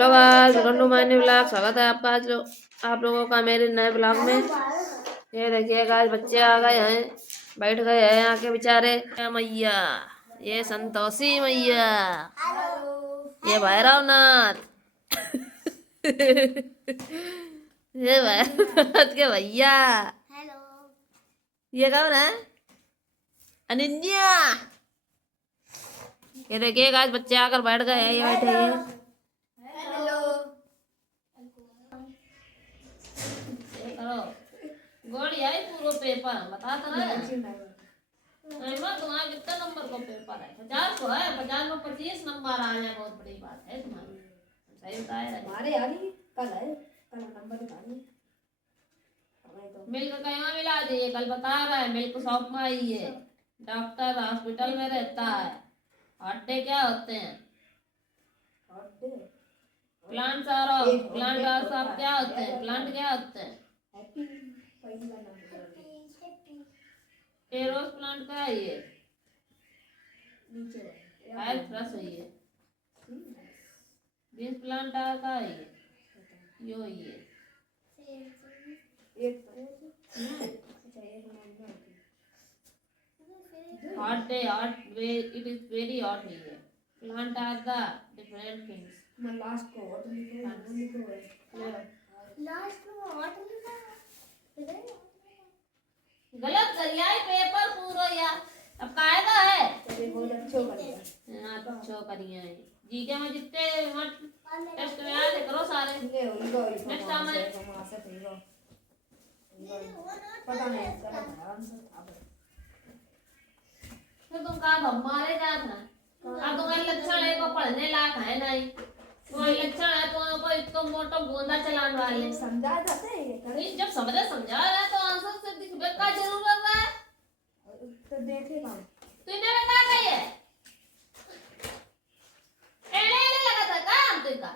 Hello guys, welcome to my new blog. स्वागत है आपका आज आप लोगों का मेरे नए ब्लॉग में। ये देखिए गाइस, बच्चे आ गए हैं, बैठ गए हैं आके बेचारे। मैया, ये संतोषी मैया, ये भैरवनाथ ये भैरवनाथ के भैया। ये कौन है? अनन्या। ये देखिए गाइस, बच्चे आकर बैठ गए हैं, ये बैठे हैं। गोली आई पूरा पेपर बता तो रहा है। तुम्हारा कितना नंबर का पेपर है? 50 को है। 50 में 25 नंबर आ जाए, बहुत बड़ी बात है तुम्हारी। सही बताया हमारे यारी कल है, कल नंबर निकालिए। मिल्क कहाँ मिला दिए? कल बता रहा है मिल्क शॉप में आई है, डॉक्टर हॉस्पिटल में रहता है। हड्डे क्या होते हैं? प्लांट साहब क्या होते हैं? प्लांट क्या होते हैं? एरोस प्लांट का है ये, हेल्थ प्लस है ये। बीस प्लांट का है ये, यो ये hot day, hot way, it is very hot here. Plant are the different things. मैं लास्ट को हॉट लिखो, वो लिखो है लास्ट को हॉट लिखा है। गलत करिया है पेपर पूरा यार। अब कायदा है तेरे बहुत अच्छो करिया। हां, अच्छो करिया है। जीके में जितने टेस्ट में याद करो सारे। ले उनको नेक्स्ट टाइम में से ठीक पता नहीं चलो आंसर अब फिर तुम कहा हमारे जात है। अब तुम्हारे लक्षण है को पढ़ने लायक है नहीं। तुम्हारे लक्षण है तो कोई तो मोटा गोंदा चलाने वाले समझा जाते हैं ये करे। जब समझे समझा रहा है तो आंसर से दिखबे का जरूरत है। तो देखेगा तूने बता गई है एले एले लगा था काम तुई का।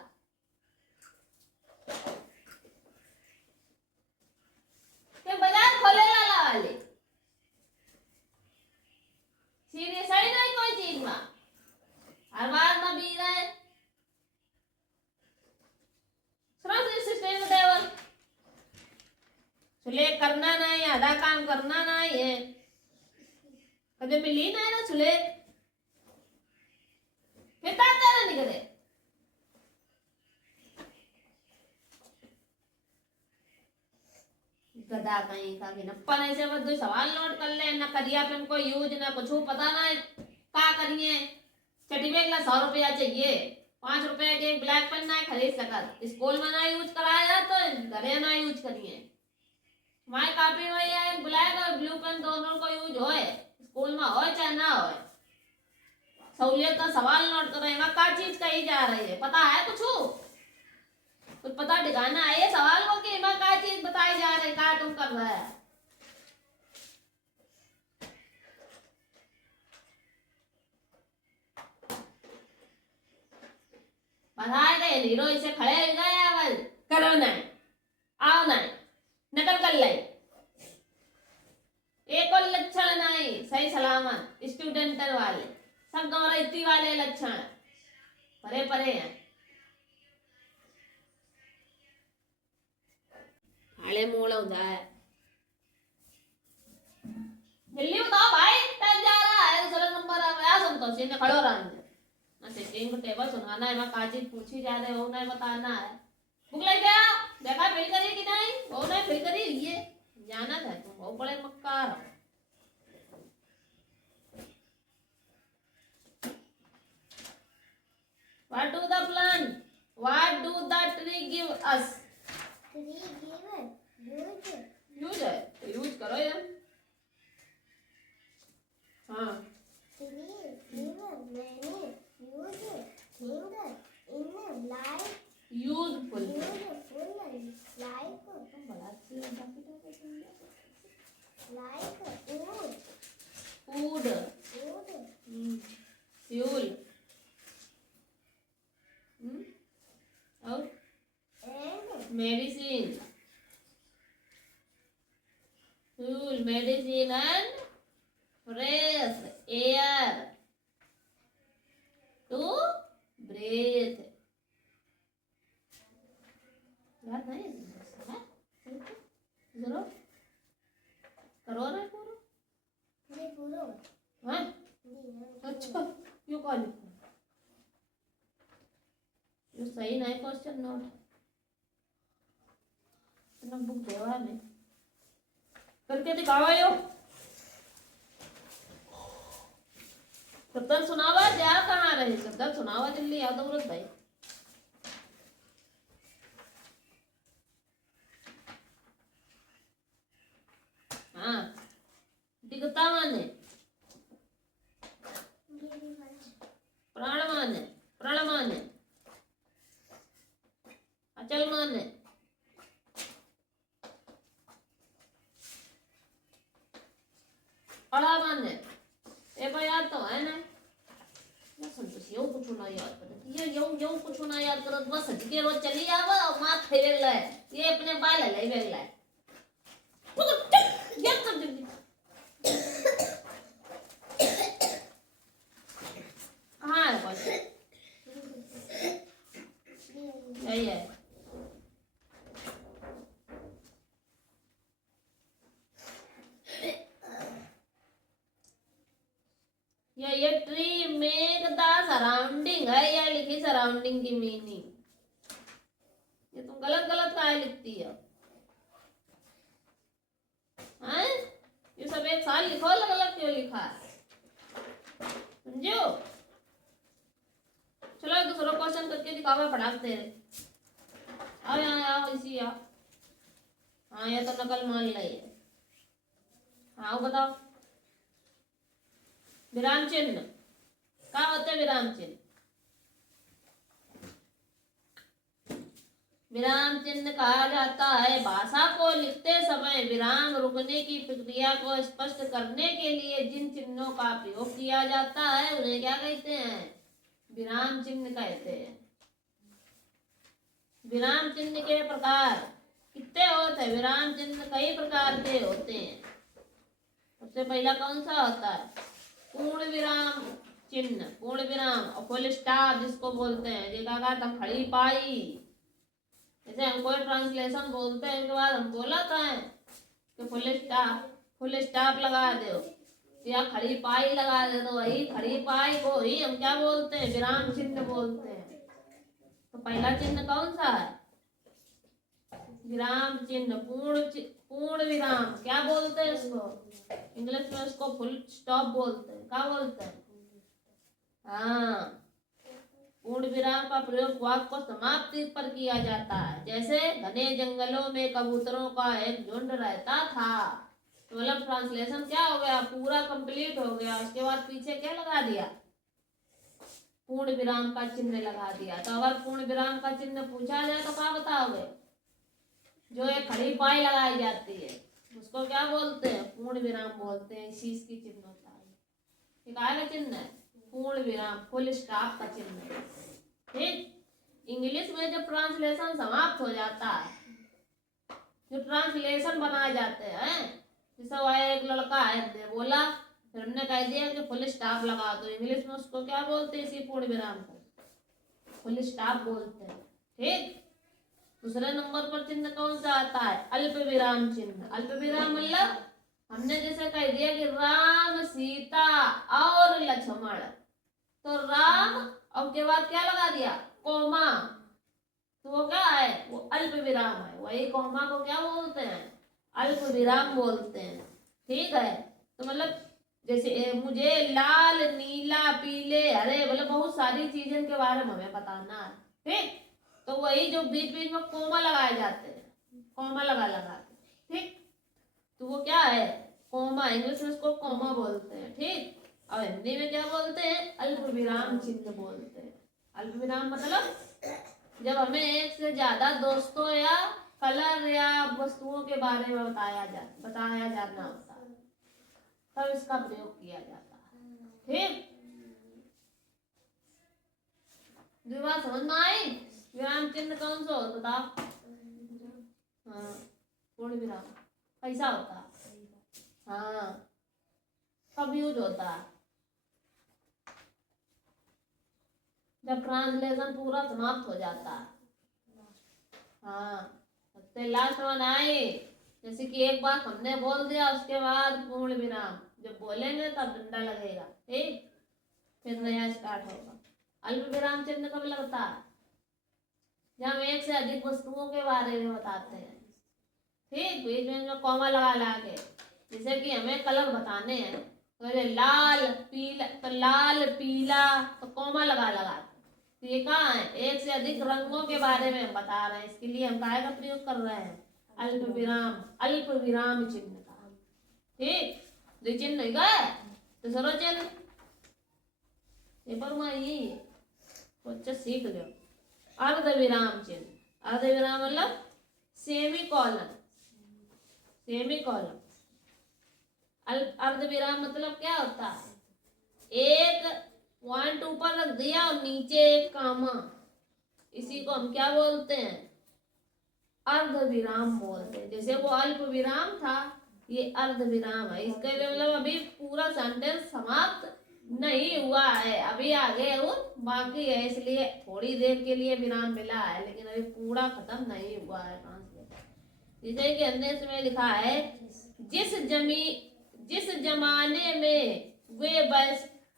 ते बाजार खोले लाला वाले सीरियस है नहीं कोई चीज में। हर बार में भी रहे सिस्टम टेबल सुले करना नहीं, आधा काम करना नहीं है। कभी मिली नहीं ना सुले फिर ताते ना निकले। गधा कहीं का कि नप्पन ऐसे मत दो सवाल नोट कर ले ना करिया पे कोई यूज ना कुछ पता ना का करिए। चटी में 100 रुपया चाहिए, 5 रुपए के ब्लैक पेन ना खरीद सकत। स्कूल में ना यूज कराया तो घरे ना यूज करिए। माय कॉपी में ये ब्लैक और ब्लू पेन दोनों को यूज होए, स्कूल में होए चाहे ना होए। सहूलियत का सवाल नोट करेगा का चीज कही जा रही है, पता है कुछ पता ठिकाना है ये सवाल को कि मैं का चीज बताई जा रही, का तुम कर रहा है। बताए गए हीरो इसे खड़े हो गए आवल करो नहीं आओ नहीं नकल कर ले एक और लक्षण नहीं सही सलामत स्टूडेंट वाले सब गौर इतनी वाले लक्षण परे परे हैं। हाले मूल होता है। जल्दी बताओ भाई, टाइम जा रहा है। दूसरा नंबर आ गया संतोषी ने खड़ो रहना ना सिटिंग को टेबल सुनाना है, मैं का चीज पूछी जा रहे हो नहीं बताना है। बुक लेके आओ, देखा फिल करी कि नहीं? वो नहीं फिल करी ये जाना था तुम बहुत बड़े मक्कार हो। What do the plant? What do the tree give us? Tree give use है तो यूज करो यार। हाँ Tree give many use thing in life useful like तुम बड़ा अच्छी लगा like wood फूड फ्यूल और and medicine fuel medicine and fresh air to breathe. याद नहीं है? जरूर करो ना पूरा। नहीं पूरा हाँ नहीं अच्छा क्यों कॉल लिखा ये सही नहीं क्वेश्चन नोट इतना बुक देवा में करके दिखावा यो शब्द सुनावा जा कहाँ रहे शब्द सुनावा जल्दी याद औरत भाई हाँ दिखता माने प्राण माने प्रण माने अचल माने अड़ा माने ये को याद तो है ना ना संतोष यो कुछ ना याद कर ये यो कुछ ना याद कर बस के रोज चली आवा और माथ थे वेगला है ये अपने बाल ले वेगला है ये कर जल्दी हाँ बस यही है ये ट्री मेक द सराउंडिंग है ये लिखी सराउंडिंग की मीनिंग ये तुम गलत गलत काहे लिखती हो हैं ये सब एक साल लिखो अलग अलग क्यों लिखा है समझो चलो एक दूसरा क्वेश्चन करके दिखावा पढ़ाते रहे आओ यहाँ आओ इसी आओ हाँ ये तो नकल मान ली है हाँ बताओ विराम चिन्ह क्या होते हैं विराम चिन्ह विराम चिन्ह कहा जाता है भाषा को लिखते समय विराम रुकने की प्रक्रिया को स्पष्ट करने के लिए जिन चिन्हों का प्रयोग किया जाता है उन्हें क्या कहते हैं विराम चिन्ह कहते हैं विराम चिन्ह के प्रकार कितने होते हैं विराम चिन्ह कई प्रकार के होते हैं सबसे पहला कौन सा होता है पूर्ण विराम चिन्ह पूर्ण विराम और फुल स्टॉप जिसको बोलते हैं देखा का तब खड़ी पाई जैसे हम कोई ट्रांसलेशन बोलते हैं उसके बाद हम बोला था कि फुल स्टॉप लगा दो या खड़ी पाई लगा दे तो वही खड़ी पाई को ही हम क्या बोलते हैं विराम चिन्ह बोलते हैं तो पहला चिन्ह कौन सा है विराम चिन्ह पूर्ण विराम क्या बोलते हैं इसको इंग्लिश में इसको फुल स्टॉप बोलते हैं क्या बोलते हैं हाँ पूर्ण विराम का प्रयोग वाक्य को समाप्ति पर किया जाता है जैसे घने जंगलों में कबूतरों का एक झुंड रहता था तो मतलब ट्रांसलेशन क्या हो गया पूरा कंप्लीट हो गया उसके बाद पीछे क्या लगा दिया पूर्ण विराम का चिन्ह लगा दिया तो अगर पूर्ण विराम का चिन्ह पूछा जाए तो क्या बताओगे जो एक खड़ी पाई लगाई जाती है उसको क्या बोलते हैं पूर्ण विराम बोलते हैं इसी की चिन्ह होता है ये काय का चिन्ह है पूर्ण विराम फुल स्टॉप का चिन्ह है ठीक इंग्लिश में जब ट्रांसलेशन समाप्त हो जाता है जो ट्रांसलेशन बनाए जाते हैं जैसे वह एक लड़का है बोला फिर हमने कह दिया कि फुल स्टॉप लगा दो इंग्लिश में उसको क्या बोलते हैं इसी पूर्ण विराम को फुल स्टॉप बोलते हैं ठीक दूसरे नंबर पर चिन्ह कौन सा आता है अल्प विराम चिन्ह अल्प विराम मतलब हमने जैसे कह दिया कि राम सीता और लक्ष्मण तो राम और के बाद क्या लगा दिया कोमा तो वो क्या है वो अल्प विराम है वही कोमा को क्या बोलते हैं अल्प विराम बोलते हैं ठीक है तो मतलब जैसे मुझे लाल नीला पीले हरे मतलब बहुत सारी चीजें के बारे में हमें बताना है ठीक तो वही जो बीच बीच में कोमा लगाए जाते हैं कोमा लगा के ठीक तो वो क्या है कोमा इंग्लिश में उसको कोमा बोलते हैं ठीक और हिंदी में क्या बोलते हैं अल्प विराम चिन्ह बोलते हैं अल्प विराम मतलब जब हमें एक से ज्यादा दोस्तों या कलर या वस्तुओं के बारे में बताया जाना होता है तब इसका प्रयोग किया जाता है ठीक बात समझ में आई विराम चिन्ह कौन सा होता था हाँ पूर्ण विराम कैसा होता हाँ कब यूज होता जब ट्रांसलेशन पूरा समाप्त हो जाता है हाँ तो लास्ट वन आए, जैसे कि एक बार हमने बोल दिया उसके बाद पूर्ण विराम, जब बोलेंगे तब डंडा लगेगा, ठीक, फिर नया स्टार्ट होगा। अल्प विराम चिन्ह कब लगता है? जब हम एक से अधिक वस्तुओं के बारे में बताते हैं, ठीक, बीच में जो कॉमा लगा के, जैसे कि हमें कलर बताने हैं, तो लाल पीला, तो लाल पीला तो कॉमा लगा तो ये कहाँ है? एक से अधिक रंगों के बारे में हम बता रहे हैं, इसके लिए हम काय का प्रयोग कर रहे हैं? अल्प विराम चिन्ह का, ठीक। दो चिन्ह हो गए, दूसरा चिन्ह पेपर में ये बच्चा सीख लो। अर्ध विराम चिन्ह, अर्ध विराम मतलब सेमी कॉलन, सेमी कॉलन। अर्ध विराम मतलब क्या होता है? एक पॉइंट ऊपर रख दिया और नीचे एक कामा, इसी को हम क्या बोलते हैं? अर्ध विराम बोलते हैं। जैसे वो अल्प विराम था, ये अर्ध विराम है। इसका मतलब अभी पूरा सेंटेंस समाप्त नहीं हुआ है, अभी आगे वो बाकी है, इसलिए थोड़ी देर के लिए विराम मिला है, लेकिन अभी पूरा खत्म नहीं हुआ है ट्रांसलेशन। जैसे कि हमने इसमें लिखा है, जिस जमाने में वे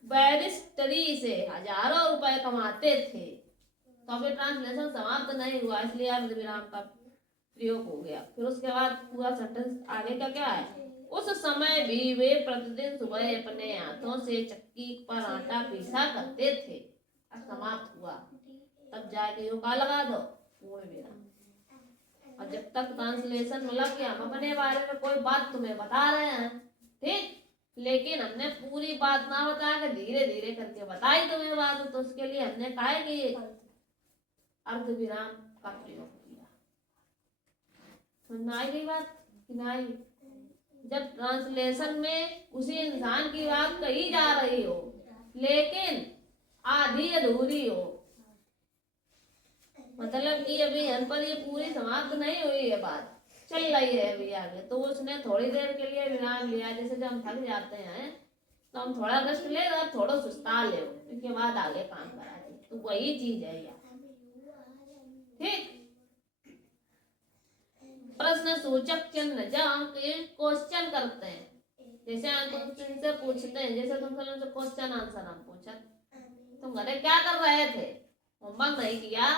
बैरिस्टरी से हजारों रुपए कमाते थे, तो अभी ट्रांसलेशन समाप्त नहीं हुआ, इसलिए अर्ध विराम का प्रयोग हो गया। फिर उसके बाद पूरा सेंटेंस आगे का क्या है? उस समय भी वे प्रतिदिन सुबह अपने हाथों से चक्की पर आटा पीसा करते थे। अब समाप्त हुआ, तब जाके यो का लगा दो, पूर्ण विराम। और जब तक ट्रांसलेशन मतलब कि हम अपने बारे में कोई बात तुम्हें बता रहे हैं, ठीक, लेकिन हमने पूरी बात ना बता के धीरे धीरे करके बताई तुम्हें बात, तो उसके लिए हमने कहा कि अर्ध विराम का प्रयोग किया। समझ आई बात कि नहीं? जब ट्रांसलेशन में उसी इंसान की बात कही जा रही हो, लेकिन आधी अधूरी हो, मतलब कि अभी यहाँ पर ये पूरी समाप्त नहीं हुई है, बात चल रही है अभी आगे, तो उसने थोड़ी देर के लिए विराम लिया। जैसे जब हम थक जाते हैं तो हम थोड़ा रेस्ट ले और थोड़ा सुस्ता ले, उसके बाद आगे काम करा दे, तो वही चीज है यार, ठीक। प्रश्न सूचक चिन्ह, जब हम क्वेश्चन करते हैं, जैसे हम तुमसे पूछते हैं, जैसे तुमसे क्वेश्चन आंसर हम पूछा, तुम घरे क्या कर रहे थे? होमवर्क नहीं किया,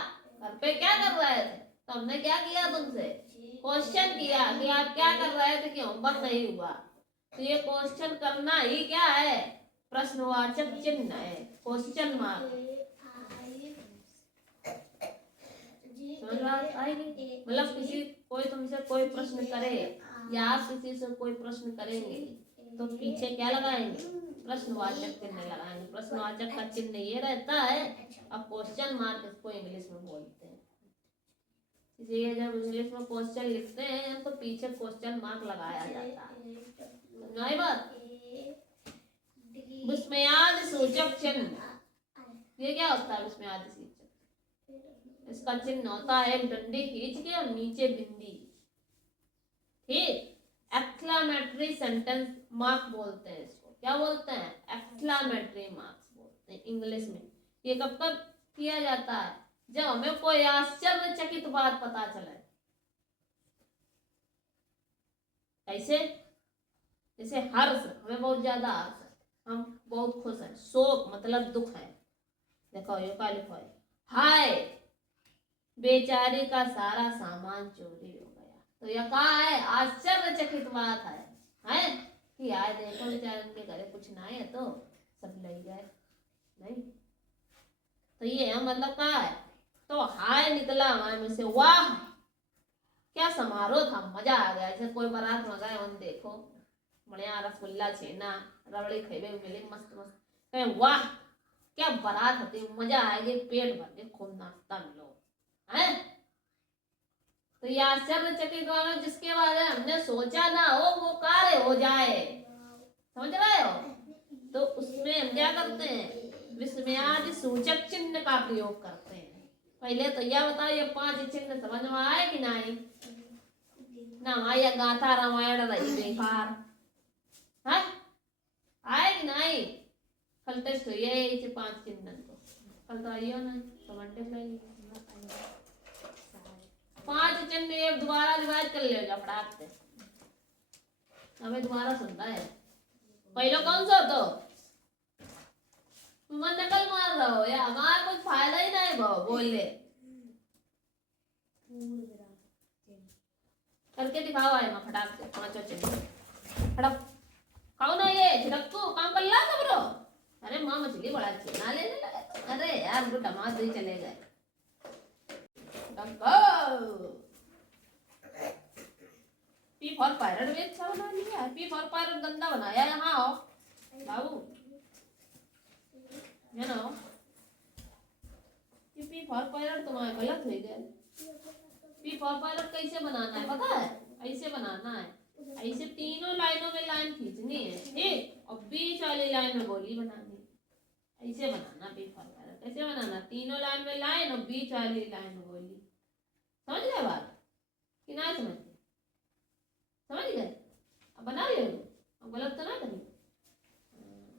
घर पे क्या कर रहे थे? तो हमने क्या किया? तुमसे क्वेश्चन किया कि आप क्या कर रहे थे कि होमवर्क नहीं हुआ। तो ये क्वेश्चन करना ही क्या है? प्रश्नवाचक चिन्ह है, क्वेश्चन मार्क। समझ आएगी? मतलब किसी कोई तुमसे कोई प्रश्न करे या आप किसी से कोई प्रश्न करेंगे, तो पीछे क्या लगाएंगे? प्रश्नवाचक चिन्ह लगाएंगे। प्रश्नवाचक का चिन्ह ये रहता है। अब क्वेश्चन मार्क इसको इंग्लिश में बोलते हैं। इसलिए जब इंग्लिश में क्वेश्चन लिखते हैं तो पीछे क्वेश्चन मार्क लगाया जाता है। समझाई बात? विस्मयाद सूचक चिन्ह, ये क्या होता है? विस्मयाद सूचक, इसका चिन्ह होता है एक डंडी खींच के और नीचे बिंदी, ठीक। एक्सक्लेमेटरी सेंटेंस मार्क बोलते हैं इसको। क्या बोलते हैं? एक्सक्लेमेटरी मार्क्स बोलते हैं इंग्लिश में। ये कब कब किया जाता है? जब हमें कोई आश्चर्यचकित बात पता चले। कैसे? जैसे हर्ष, हमें बहुत ज्यादा हर्ष है, हम बहुत खुश हैं। शोक मतलब दुख है, देखो ये क्या लिखो है, हाय बेचारी का सारा सामान चोरी हो गया। तो यह क्या है? आश्चर्यचकित बात है कि आए देखो बेचारे उनके घरे कुछ ना है तो सब ले गए, नहीं। तो ये है मतलब क्या है? तो हाय निकला हमारे में से, वाह क्या समारोह था, मजा आ गया। जैसे कोई बारात में गए, हम देखो बढ़िया रसगुल्ला छेना रबड़ी खेबे मिले मस्त मस्त, कहे वाह क्या बारात होती, मजा आएगी, पेट भर के खूब नाश्ता मिलो है। तो ये आश्चर्यचकित वाला जिसके बारे में हमने सोचा ना हो वो कार्य हो जाए, समझ रहे हो? तो उसमें हम क्या करते हैं? विस्मयादि सूचक चिन्ह का प्रयोग करते हैं। पहले तो यह बताओ, ये 5 चिन्ह समझ में आए कि नहीं? ना आया गाथा रामायण रही बेकार है, आए कि नहीं? कल टेस्ट हुई है ये 5 चिन्ह को, कल तो आइयो ना, तो मंडे में 5 चिन्ह के दोबारा रिवाइज कर ले जा फटाक से। हमें दोबारा सुनना है। पहले कौन सा तो तुम नकल मार रहे हो या हमारा कुछ फायदा ही नहीं बोल ले करके दिखाओ। आए मैं फटाक से 5 चीज फटाक खाओ ना ये झटकू काम कर ला सब रो। अरे माँ मछली बड़ा अच्छी ना लेने लगे। अरे यार उनको टमाटर ही चले गए। पी फॉर पायरेट भी अच्छा बना लिया है। पी फॉर पायरेट गंदा बनाया यहाँ आओ बाबू you know P for pirate तुम्हारा गलत हो गया। पी फॉर पायरेट कैसे बनाना है पता है? ऐसे बनाना है। ऐसे तीनों लाइनों में लाइन खींचनी है ठीक, और बीच वाली लाइन में गोली बनानी है। ऐसे बनाना पी फॉर पायरेट। कैसे बनाना? तीनों लाइन में लाइन और बीच वाली लाइन में गोली। समझ गए बात कि ना समझ समझ गए? अब बना ले अब गलत तो ना करिए।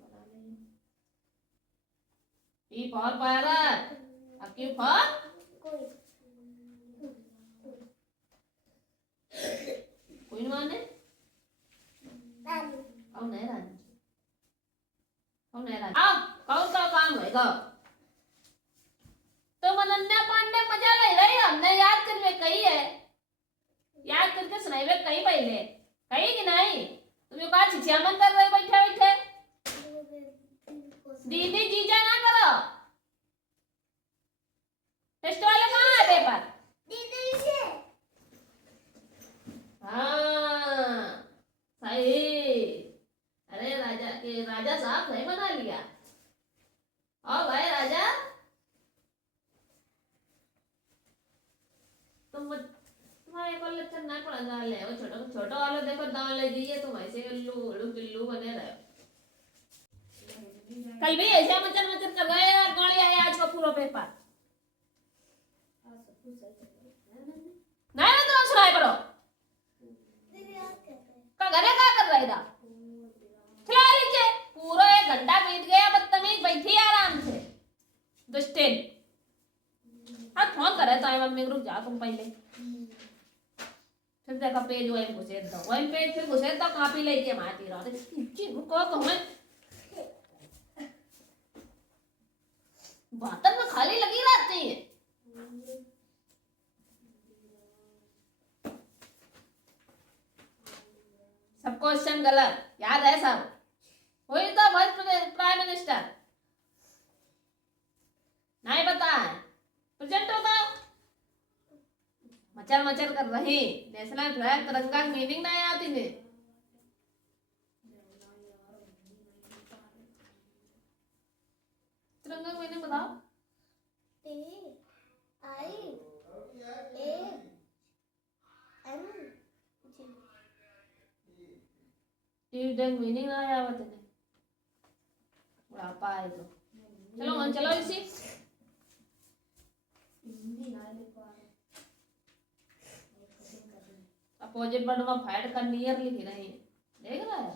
बना ले पी फॉर पायरेट। अब क्यू फॉर कोई माने कौन है रानी? कौन है रानी? आओ कौन का काम होएगा? तो अनन्या पांडे मजा ले रही है। हमने याद करके कही है, याद करके सुनाइए कहीं पहले कही कि नहीं? तुम्हें कहा छिछिया मन कर रहे बैठे बैठे। दीदी जीजा ना करो। टेस्ट वाले कहाँ है पेपर? दीदी से। हाँ सही। अरे राजा के राजा साहब सही बना लिया। और भाई राजा तुम्हारे को लक्षण ना पड़ा दाल है। वो छोटा छोटा वाला देखो दाल ले जाइए तुम ऐसे किल्लू बने रहे। कल भी ऐसे मचर मचर कर रहे हैं और गाड़ी आए आज का पूरा पेपर। नहीं तो सुनाई करो का घरे का कर रहा था? खिला लीजिए। पूरा 1 घंटा बीत गया बदतमीज बैठी आराम से दुष्टेन। हाँ फोन करे तो मम्मी रुक जा तुम पहले। फिर देखा पेज वही घुसे दो वही पेज फिर घुसे दो कॉपी लेके मारती रहो। को कहूँ बर्तन में खाली लगी रहती है। सब क्वेश्चन गलत याद है सब। वही तो वाइस प्राइम मिनिस्टर नहीं पता है। प्रेजेंट होता मचर मचर कर रही। नेशनल फ्लैग तिरंगा की मीनिंग नहीं आती ने। तिरंगा की मीनिंग बताओ। मीनिंग ना आया तेने बुढ़ापा है तो। चलो मन चलो इसी अपोजिट वर्ड में फाइट का नियर लिखी रही है। देख रहा है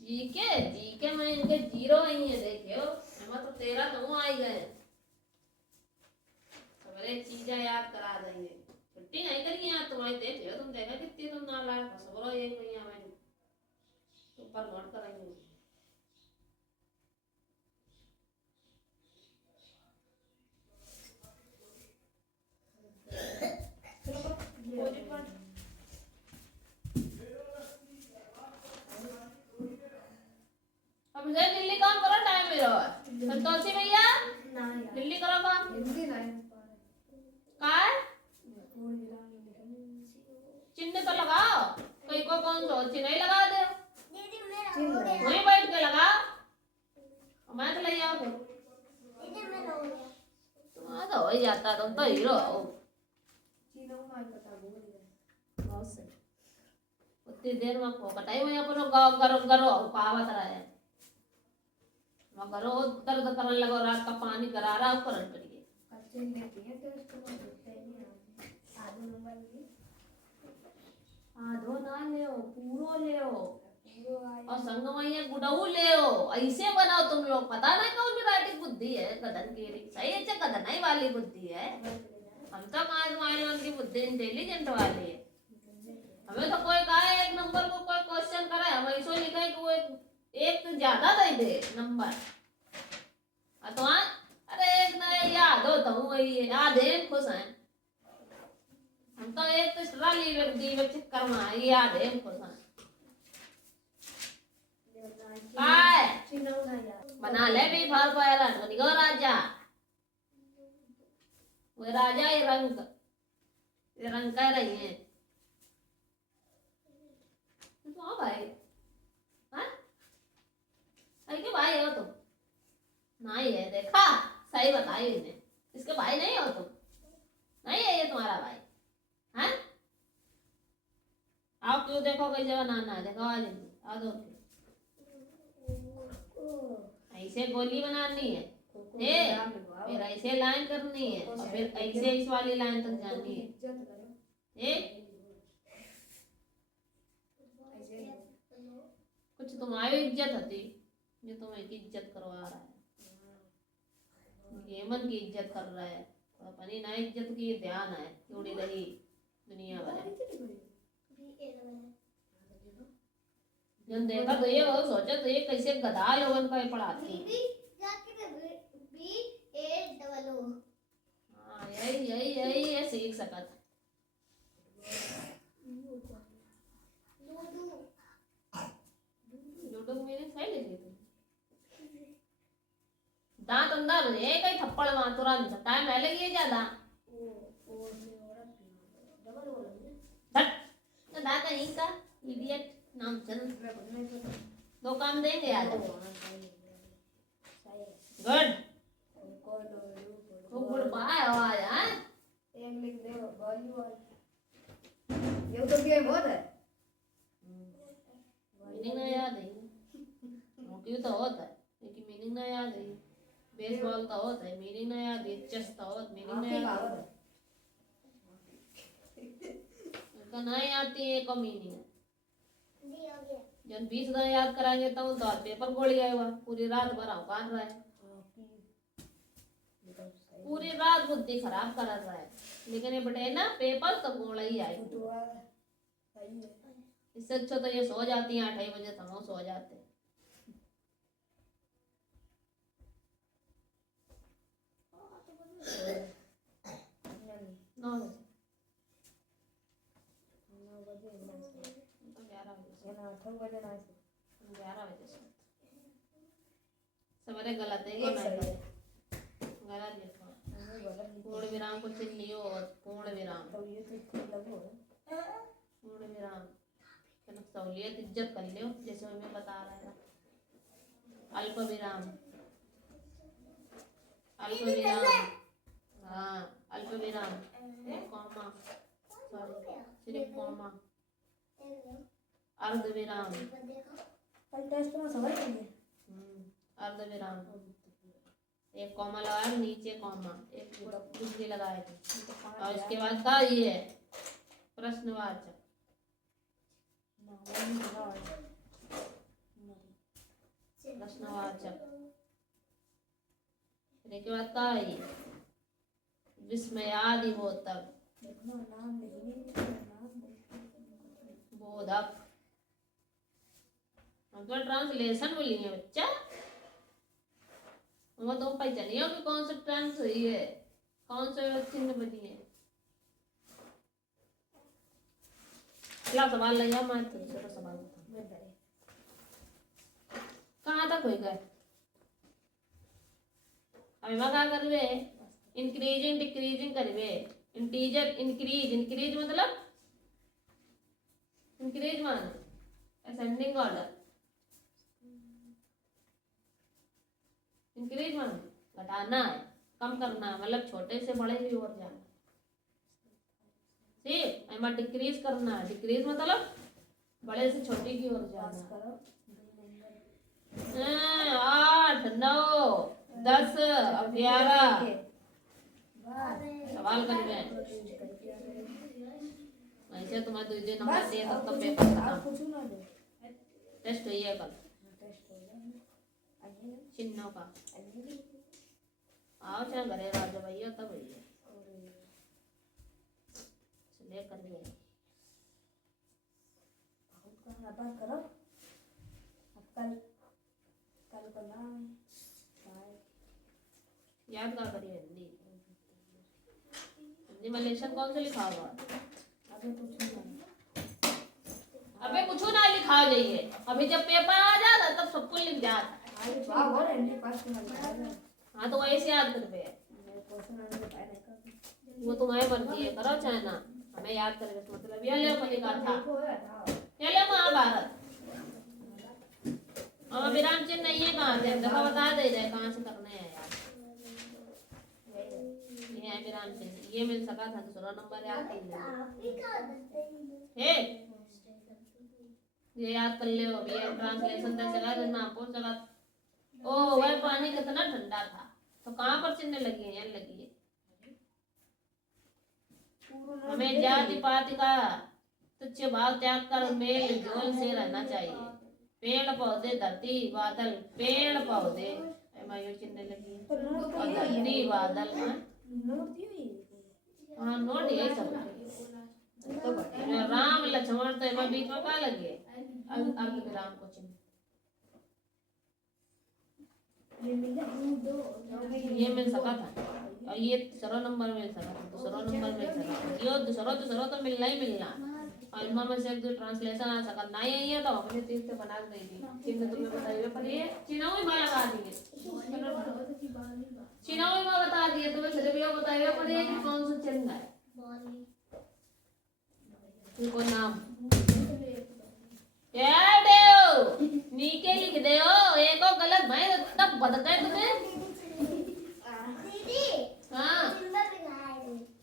जीके में इनके 0 ही है। देखियो हमें तो 13 तो आई गए। सबरे चीजें याद करा देंगे। छुट्टी नहीं करी यार तुम्हारी। देख लियो तुम देखा कितनी तुम ना लाए सबरो ये भैया मैंने ऊपर नोट करेंगे। अब मुझे दिल्ली काम करो टाइम में रहो। संतोषी भैया दिल्ली करो काम। काय चिन्ह तो लगाओ। कोई को कौन सा चिन्ह नहीं लगा दे। वहीं बैठ के लगाओ। मैं तो ले आओ फिर। तुम्हारा तो हो ही जाता तुम तो हीरो हो। उतनी देर में फोकटाई में अपनो गाँव गरो गरो कहावत रहा है। गरो दर्द करने लगो रात का पानी करा रहा हो करंट करिए। आधो ना ले पूरो ले और संगमैया गुडऊ ले ऐसे बनाओ तुम लोग। पता ना कौन विराटी बुद्धि है गधन की री। सही अच्छा गधन ही वाली बुद्धि है। हम तो कहा तुम्हारी उनकी बुद्धि इंटेलिजेंट वाली है। हमें तो कोई कहा एक नंबर को कोई क्वेश्चन करे हम ऐसे लिखा है कि वो एक तो ज्यादा दे दे नंबर। तो अरे एक ना याद हो तो वही है आधे खुश हैं। हम तो एक तो स्ट्रा लीवे दीवे चक्कर में ये आधे खुश हैं। काय बना ले भी फाल पायला तो निगो राजा। वो राजा ये रंग कह रही है। तो हाँ भाई हाँ अरे के भाई हो तुम? नहीं है देखा सही बताई इन्हें। इसके भाई नहीं हो तुम? नहीं है ये तुम्हारा भाई? हाँ आप क्यों देखो कैसे बनाना है देखो आज आ दो ऐसे गोली बनानी है फिर ऐसे लाइन करनी है और फिर ऐसे इस वाली लाइन तक जानी है। कुछ तुम्हारी इज्जत होती जो तुम्हें की इज्जत करवा रहा है। गेमन की इज्जत कर रहा है और अपनी ना इज्जत की ध्यान है कि उड़ी रही दुनिया भर। जब देखा तो ये सोचा तो ये कैसे गधा लोगन का पढ़ाती है। हाँ यही है सीख सकत। लूडो मेरे सही लगी थी। दांत अंदर है कई थप्पड़ वहां तुरंत टाइम है लगी ज्यादा। तो दांत है इनका इडियट नाम चल दो काम देंगे आज। गुड खूब गुड बाय आवाज है। एक लिख दे वॉलीबॉल ये तो गेम होता है। मीनिंग ना याद है हॉकी तो होता है लेकिन मीनिंग ना याद है। बेसबॉल तो होता है मीनिंग ना याद है। चेस तो होता मीनिंग ना याद है। उनका ना आती है को मीनिंग है। जब 20 ना याद कराएंगे तो पेपर गोली आएगा पूरी रात भर काट रहा है। पूरी रात बुद्धि खराब कर रहा है लेकिन ये बटे ना पेपर तो गोला ही आएगा। इससे अच्छा तो ये सो जाती है 8 बजे तक हम सो जाते हैं। सवेरे गलत है गलत लिखो पूर्ण विराम को चिन्ह लियो और पूर्ण विराम सहूलियत इज्जत कर लियो जैसे हमें बता रहा है। अल्प विराम हाँ अल्प विराम कॉमा सॉरी सिर्फ कॉमा अर्ध विराम अर्ध विराम एक कॉमा लगाया नीचे कॉमा एक बिंदी लगाए थे और इसके बाद का ये है प्रश्नवाचक। प्रश्नवाचक फिर के बाद का है विस्मयादि बोधक बोधक। हम तो ट्रांसलेशन में लिए बच्चा वो तो पहचानिए कि कौन सा ट्रांस हुई है कौन से चिन्ह बनी है। अगला सवाल लिया मैं दूसरा सवाल कहाँ तक हो गए। अभी मैं क्या करवे इंक्रीजिंग डिक्रीजिंग करवे। इंटीजर इंक्रीज मतलब इंक्रीज माने असेंडिंग ऑर्डर। इंक्रीज माने घटाना है कम करना है मतलब छोटे से बड़े की ओर जाना। ठीक एमा डिक्रीज करना है डिक्रीज मतलब बड़े से छोटे की ओर जाना। 8 9 10 11 सवाल करवे ऐसे तुम्हें 2 नंबर दिए तब तो पेपर खत्म। टेस्ट हुई है कल टेस्ट हो गया आइए चिन्हों का आइए आओ चाहे घरे राजा भैया तब भैया लेकर गए बात करो अब कल कल को नाम याद क्या करिए हिंदी हिंदी में लेसन कौन से लिखा हुआ अभी कुछ नहीं अबे कुछ ना लिखा जाइए अभी जब पेपर आ जाता तब सब कुछ लिख जाता अरे वाह और हिंदी पास में लगा हाँ तो ऐसे याद कर पे मेरे क्वेश्चन आने का नहीं कर वो तुम्हारी मर्जी है करो चाहे ना हमें याद करने का मतलब ये ले को निकाल था देखो है ना ये ले महाभारत और विराम चिन्ह नहीं है कहाँ से देखो बता दे दे कहाँ से करने हैं यार ये है विराम चिन्ह ये मिल सका था दूसरा नंबर याद कर ले हे ये याद कर ले अभी ये ट्रांसलेशन दे सका तो नाम पूछ सका ओ वह पानी कितना ठंडा था तो कहाँ पर चिन्ह लगी है यहाँ लगी है हमें जाति पाति का तुच्छ भाव त्याग कर मेल जोल से रहना चाहिए पेड़ पौधे धरती बादल पेड़ पौधे यो चिन्ह लगी है और धरती बादल हाँ नोट यही सब तो राम लक्ष्मण तो एमा बीच में क्या लगे अल्प विराम को चिन्ह ये मिल सका था और ये दूसरा नंबर मिल सका था दूसरा नंबर मिल सका था यो दूसरा तो मिलना ही मिलना और इनमें में से एक दो ट्रांसलेशन आ सका ना यही है तो अपने तीर से बना के दी चिन्ह तुम्हें बताइए पर ये चिन्हों में लगा दिए चिन्हों में बता दिए तुम्हें सिर्फ ये बताइए पर ये कि कौन सा चिन्ह है इनको नाम यार देव नीचे लिख दे हो एक और गलत भाई तब बदलता है तुम्हें हाँ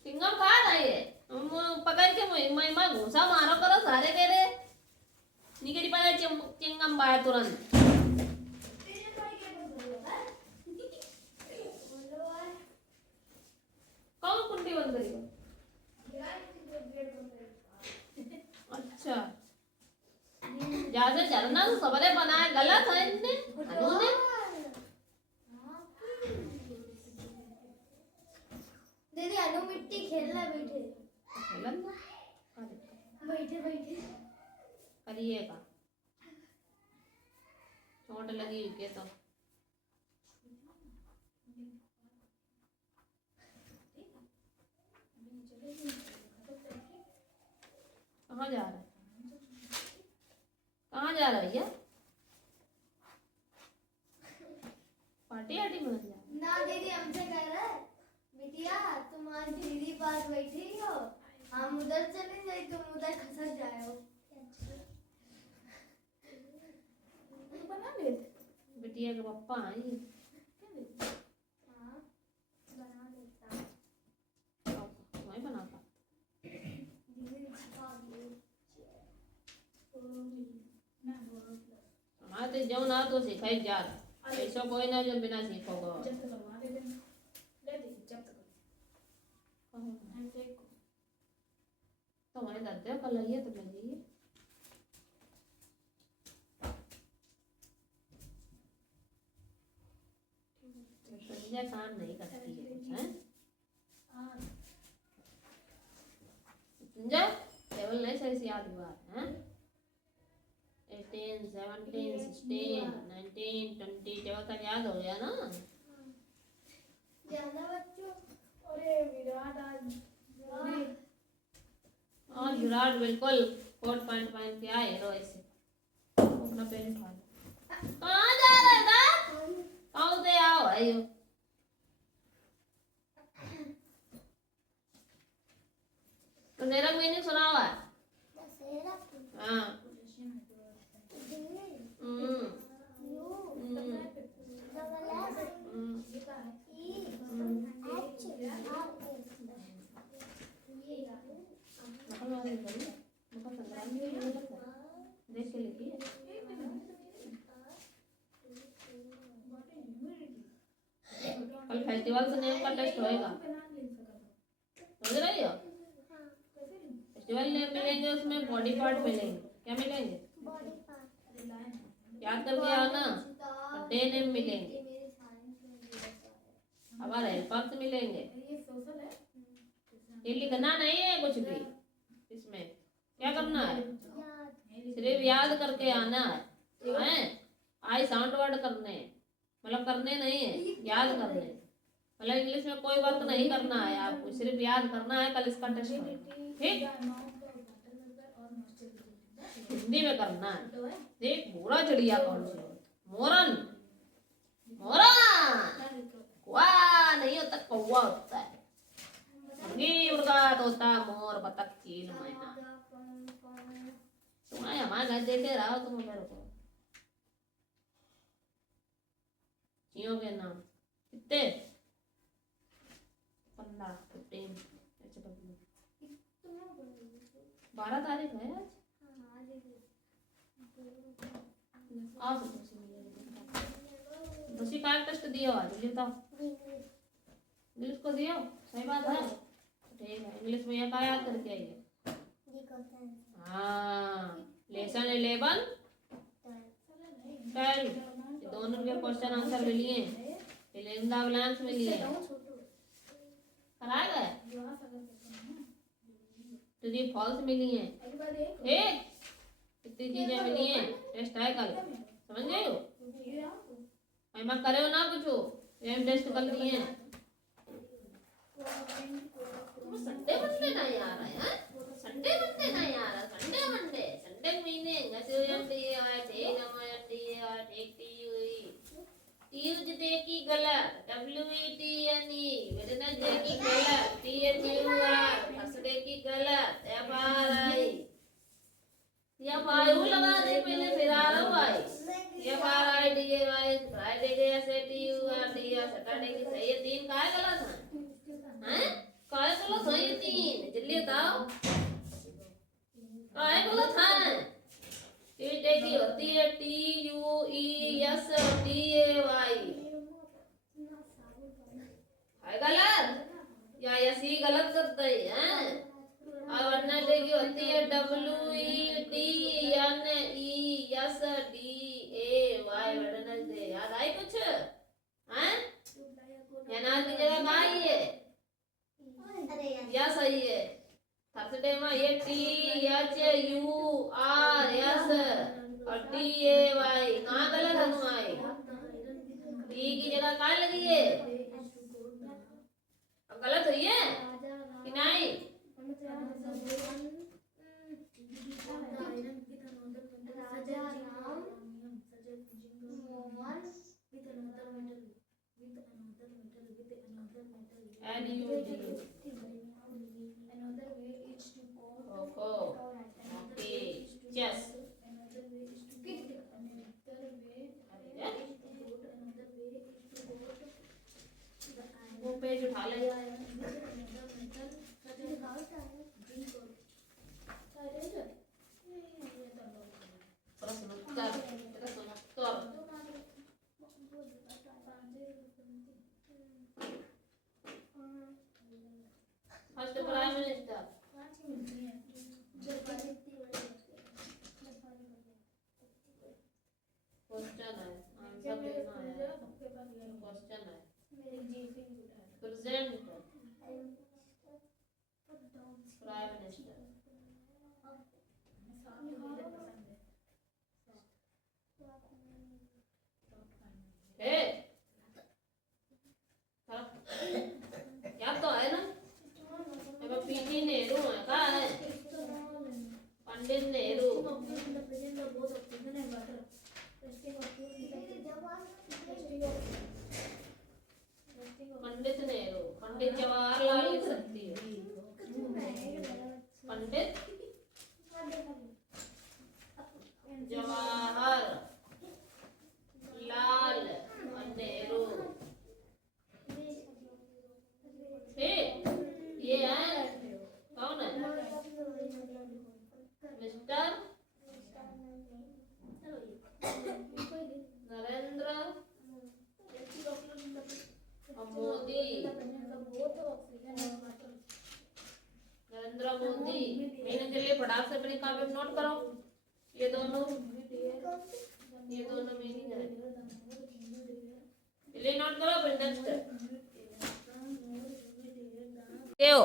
सिंगम कहाँ था ये पकड़ के मैं घूसा मारो करो सारे कह रहे निकली पड़े चिंगम बाहर तुरंत कौन कुंडी बंद करी अच्छा जैसे झरना तो सबने बनाया गलत है इनने अनु ने दीदी अनु मिट्टी खेलना बैठे खेलन बैठे बैठे करिएगा चोट लगी हुई के तो कहाँ जा रहा है कहाँ जा रहा है भैया पार्टी आर्टी में जा ना दीदी हमसे कह रहा है बिटिया तुम आज दीदी पास बैठी हो हम उधर चले जाए तुम उधर खसक जाए हो बना ले बिटिया के पापा आई हाँ बना लेता मैं बनाता दीदी खा ली हाँ तो जो ना तो सिखाई जा ऐसा कोई ना जो बिना सीखोगा जब तक करवा दे ले दे जब तक तो हमारे दादा कल आइए तो ले जाइए संजय काम नहीं करती है कुछ हैं संजय टेबल नहीं सही से याद हुआ हैं 18 17 16 19 20 टेबल तक याद हो गया ना ज्यादा बच्चों अरे विराट आज और विराट बिल्कुल कोट पैंट पहन के आए हीरो ऐसे अपना पेन उठा लो कहाँ जा रहा है था कहाँ से आओ भाई तो तेरा मीनिंग सुना हुआ है हाँ देख के लिखिए कल फेस्टिवल से नेम का टेस्ट होएगा समझ रही हो फेस्टिवल नेम मिलेंगे उसमें बॉडी पार्ट मिलेंगे क्या मिलेंगे याद करके आओ ना। डे नेम मिलेंगे, हमारे हेल्पर्स मिलेंगे। ये लिखना नहीं है कुछ भी इसमें, क्या करना है, सिर्फ याद करके आना है। आई साउंड वर्ड करने हैं, मतलब करने नहीं है, याद करने। मतलब इंग्लिश में कोई वर्क नहीं करना है आपको, सिर्फ याद करना है। कल इसका टेस्ट है, ठीक। हिंदी में करना है। देख घोड़ा चिड़िया कौन सी होती, मोरन, मोरन। कौवा नहीं होता, कौवा होता है। मुर्गी, मुर्गा, तोता, मोर, बतख, चील, मैना। तुम्हारे हमारे घर देते रहो तुम मेरे को। चीयों के नाम कितने, 15, 15, 12 तारीख है आज। आज दूसरी का टेस्ट दिया आज, बताओ इंग्लिश को दिया, सही बात है, ठीक है। इंग्लिश में यह क्या याद करके आइए, हाँ, लेसन 11, 12, दोनों के क्वेश्चन आंसर मिलिए, फिल इन द ब्लैंक्स मिलिए, कराए गए। तो जी फॉल्स मिली है, ठीक। कितनी चीजें मिली हैं, टेस्ट है कल, समझ गए हो। मैं करे हो ना कुछ, एम टेस्ट कर लिए हैं। संडे मंडे नहीं आ रहा है, संडे मंडे नहीं आ रहा, संडे मंडे, संडे मीनिंग ऐसे एमडी आए थे, एमडी आए थे, टी हुई, ट्यूसडे की गलत, WETNE, वेडनेसडे की गलत, THUR, थर्सडे की गलत, FRI, FIU लगा दे पहले, फिर ROI, FRIDAY, फ्राइडे के SATURDA, सैटरडे की सही है। 3 काय गलत हैं, काय गलत है, ये 3 जल्दी बताओ, काय गलत है। ट्यूसडे की होती है TUESDAY, है गलत या ऐसी गलत करते हैं। और वेडनेसडे की होती है WEDNESDAY, वेडनेसडे। याद आई कुछ हैं, एनआर की जगह कहाँ आई है, या सही है। थर्सडे में ये THURS और DAY, कहाँ गलत है तुम्हारी, टी की जगह कहाँ लगी है, गलत हुई है कि नहीं। वो पेज उठा ले, फर्स्ट प्राइम मिनिस्टर, क्वेश्चन है, आंसर देना है, क्वेश्चन है। प्रेजेंट प्राइम मिनिस्टर, याद तो है ना। पीटी नेहरू है, कहा है पंडित नेहरू, पंडित नेहरू, पंडित जवाहरलाल लिख सकती है, चलिए नोट करो फिर नेक्स्ट ये हो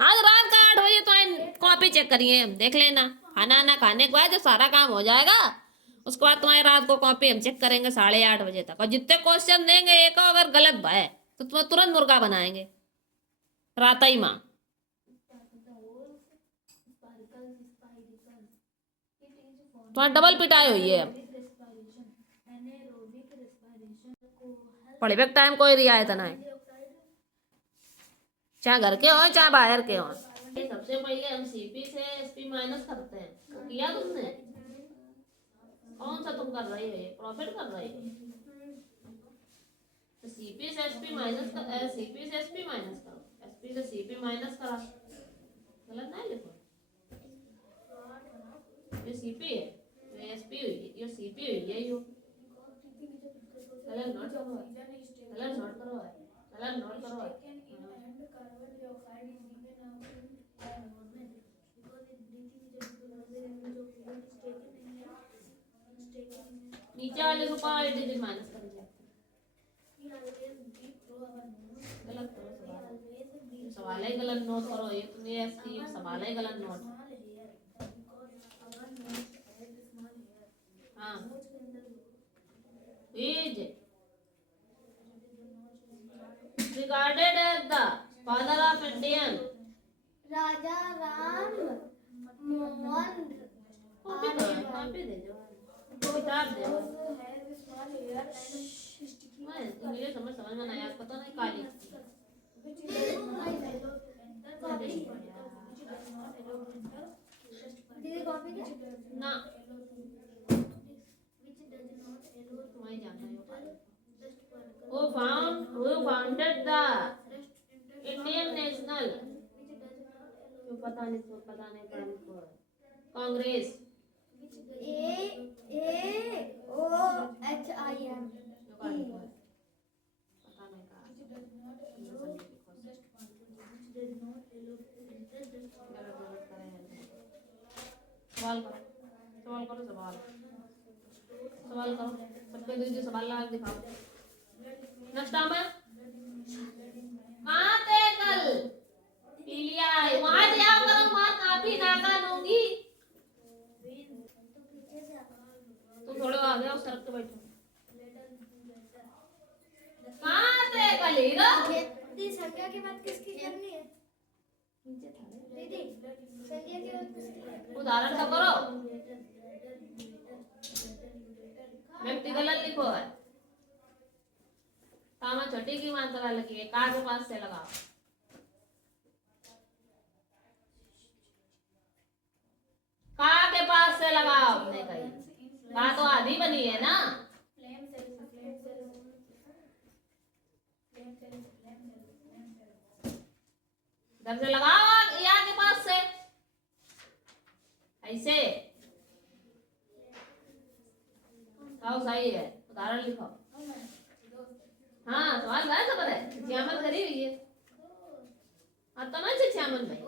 आज रात का 8 बजे तो आए कॉपी चेक करिए हम देख लेना खाना ना खाने के बाद जो सारा काम हो जाएगा उसके बाद तुम्हारी रात को कॉपी हम चेक करेंगे 8:30 बजे तक और जितने क्वेश्चन देंगे एक अगर गलत भाई तो तुम्हें तुरंत मुर्गा बनाएंगे राता ही माँ तुम्हारा डबल पिटाई हुई है अब पढ़े हुए टाइम कोई रियायत ना है चाहे घर के हो चाहे बाहर के हो सबसे पहले हम सीपी से एसपी माइनस करते हैं तो किया तुमने कौन सा तुम कर रही हो ये प्रॉफिट कर रही हो तो सीपी से एसपी माइनस कर सीपी से एसपी माइनस करो एसपी से सीपी माइनस करा गलत नहीं लिखो ये सीपी है ये एसपी हुई है ये सीपी हुई है यो गलत नोट करो गलत नोट करो गलत नोट करो नीचे वाले को पावर डिजिट माइनस कर दिया गलत करो सवाल ही गलत नोट करो ये तुम ये एसपी सवाल ही गलत नोट हाँ is regarded as the father of Indian Raja Ram Mohan copy दे दो किताब दे मैं इंग्लिश समझ में नहीं आया पता नहीं काली दीदी कॉपी क्या ना तुम्हारी जानना who founded the Indian National पता नहीं कांग्रेस AOHIM सवाल करो सबके दीजिए सवाल लगा दिखाओ नेक्स्ट टाइम कहाँ थे कल पी लिया है वहां जाओ करो वहां काफी नाका दूंगी तुम थोड़े आगे आओ सड़क पे बैठो कहाँ थे कल हीरो दीदी संज्ञा की बात किसकी करनी है नीचे था दीदी संज्ञा की बात किसकी उदाहरण तो करो व्यक्ति गलत लिखो है कामा छोटी की मात्रा लगी है का के पास से लगाओ का के पास से लगाओ हमने कही का तो आधी बनी है ना इधर से लगाओ या के पास से ऐसे सही है उदाहरण लिखो हाँ सवाल गाय खबर है छियामन करी हुई है आता ना छियामन भाई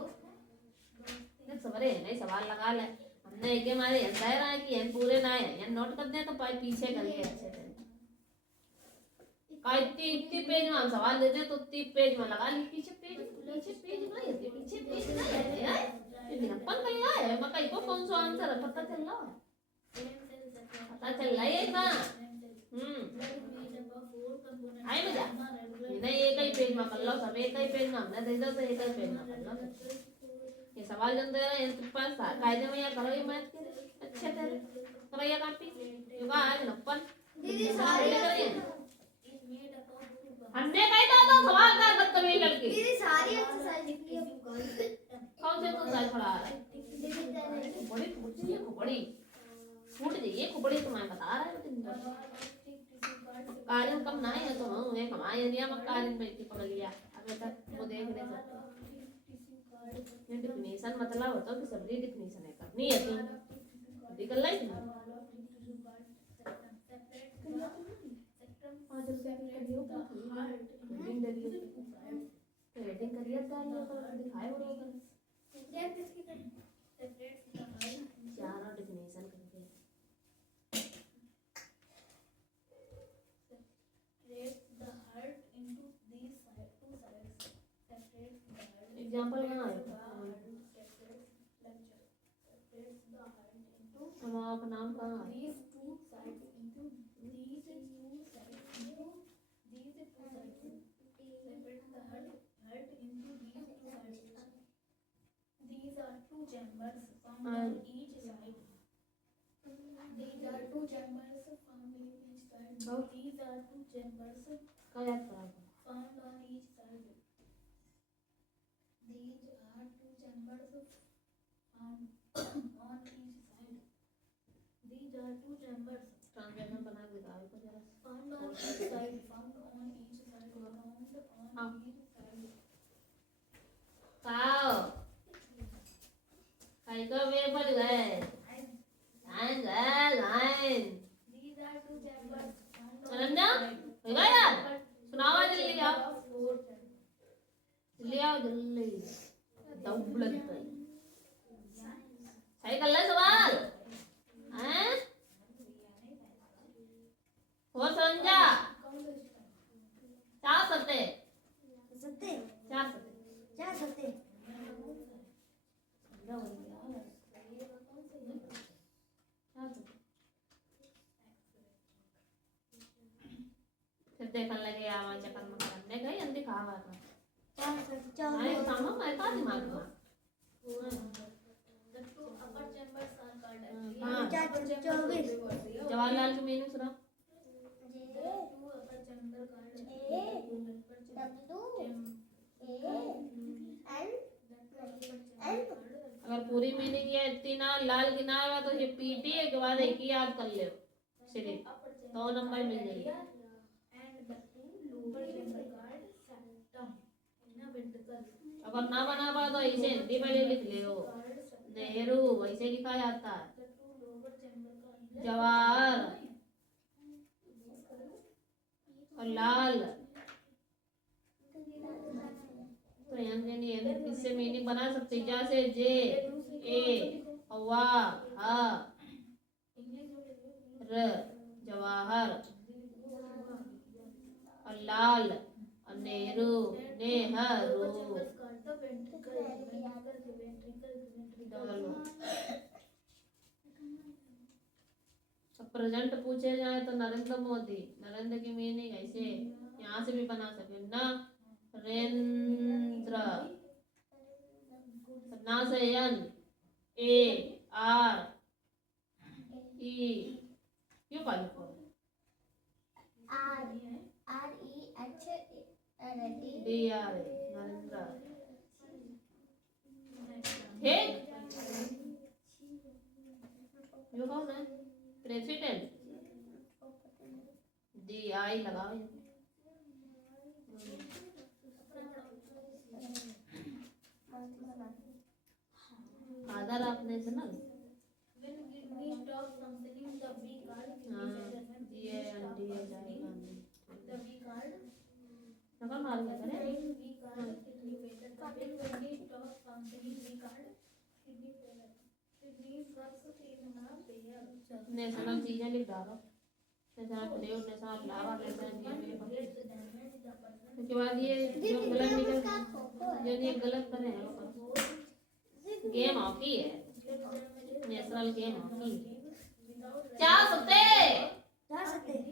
सवरे नहीं सवाल लगा ले हमने एक हमारे अंदर है कि हम पूरे ना है ये नोट कर दे तो पाई पीछे करिए अच्छे से काई इतनी पेज में हम सवाल देते हैं तो 30 पेज में लगा ली पीछे पेज नहीं है पीछे पेज नहीं है यार ये बिनपन कहीं है मकई को कौन सा आंसर है पता चल रहा है ना आई मजा नहीं एक ही पेज में कर लो सब एक ही पेज में हमने दे दो तो एक ही पेज में कर लो ये सवाल जन दे रहा है इनके पास कायदे में या करो ये मैथ के अच्छे तेरे करो ये कॉपी युगा आज नप्पन दीदी सारी हमने कही तो सवाल का बदतमीज लड़की दीदी सारी एक्सरसाइज लिखी है कौन से तो साइज पढ़ा रहा है बड़ी फूट ये खोपड़ी फूट जाइए खोपड़ी तुम्हें बता रहा है कारिन कम ना है तो हम एक हमारे एरिया में कारिन बैठी पकड़ लिया अबे तक वो देख रहे सकते ये डिफिनेशन मतलब होता है कि सब्जी डिफिनेशन है करनी है तुम निकल लाई तुम आज से करियो हेडिंग दे दियो हेडिंग करिए डाल लो तो दिखाए वो लोग ये किसकी सेपरेट चारों डिफिनेशन करके एग्जांपल यहाँ है हम आपका नाम कहाँ है These are two chambers found on each side. These are two chambers found on each side. These are two chambers क्या याद करा found on each side. These are two chambers found on each side. These are two chambers translation बना के दिखाओ तो जरा found on each side. Found on each side. Found on each side. cao thầy có biết phải gầy anh gầy These are two chambers found on Anh each nhá? side. phải gầy à सुनाओ जल्दी आओ जल्दी आओ जल्दी दौलत सही कर ले सवाल हैं और समझा चार सत्ते सत्ते चार सत्ते क्या सत्ते फिर देखने लगे आवाज चक्कर में करने गई अंधी खावा चार सत्ते अरे सामा मैं का दिमाग में The two upper chambers are called हाँ। चार चौबीस जवाहरलाल की मीनिंग सुना The two upper chambers called अगर पूरी मीनिंग ये इतनी ना लाल की ना आवा तो ये पीटी के बाद एक ही याद कर ले सिर्फ 2 नंबर मिल जाएगी and the two lower chambers called septum. अगर ना बना पा तो ऐसे हिंदी में लिख ले नेहरू वैसे लिखा जाता है The two lower chambers called Jawahar और लाल तो यहाँ से नहीं है इससे मीनिंग बना सकते जैसे जे ए हवा हा र जवाहर और लाल और नेहरू नेहरू डालो प्रेजेंट पूछे जाए तो नरेंद्र मोदी नरेंद्र की मीनिंग ऐसे यहाँ से भी बना सके नरेंद्र ना से एन ए आर ई क्यों पाली को डी आर नरेंद्र ठीक यो कौन है प्रेसिडेंट डी आई लगाओ father of national When we stop functioning, the B card D A N D A Gandhi the B card नकल मार के करे B card kidney failure. When we stop functioning, B card kidney failure. Kidney works in a pair. National चीजें लिख डालो national player national लावा national game उसके बाद ये जो गलत निकल जो ये गलत करे हैं गेम हॉकी है नेशनल गेम हॉकी क्या सकते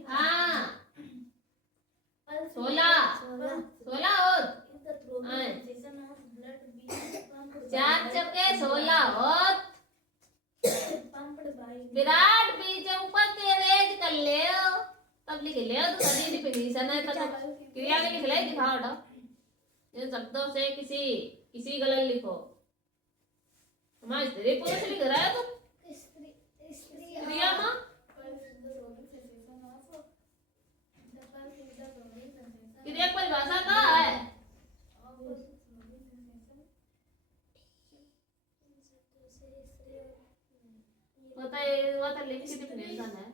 हाँ 16 और चार चक्के 16 और विराट बीज ऊपर के रेज कर ले तब लिख ले तो सदी डिफिनेशन है तब क्रिया के लिख ले दिखाओ ना इन शब्दों से किसी गलत लिखो हमारे स्त्री पुरुष लिख रहा है तुम क्रिया माँ क्रिया की परिभाषा कहाँ है वो तो लिख की डिफिनेशन है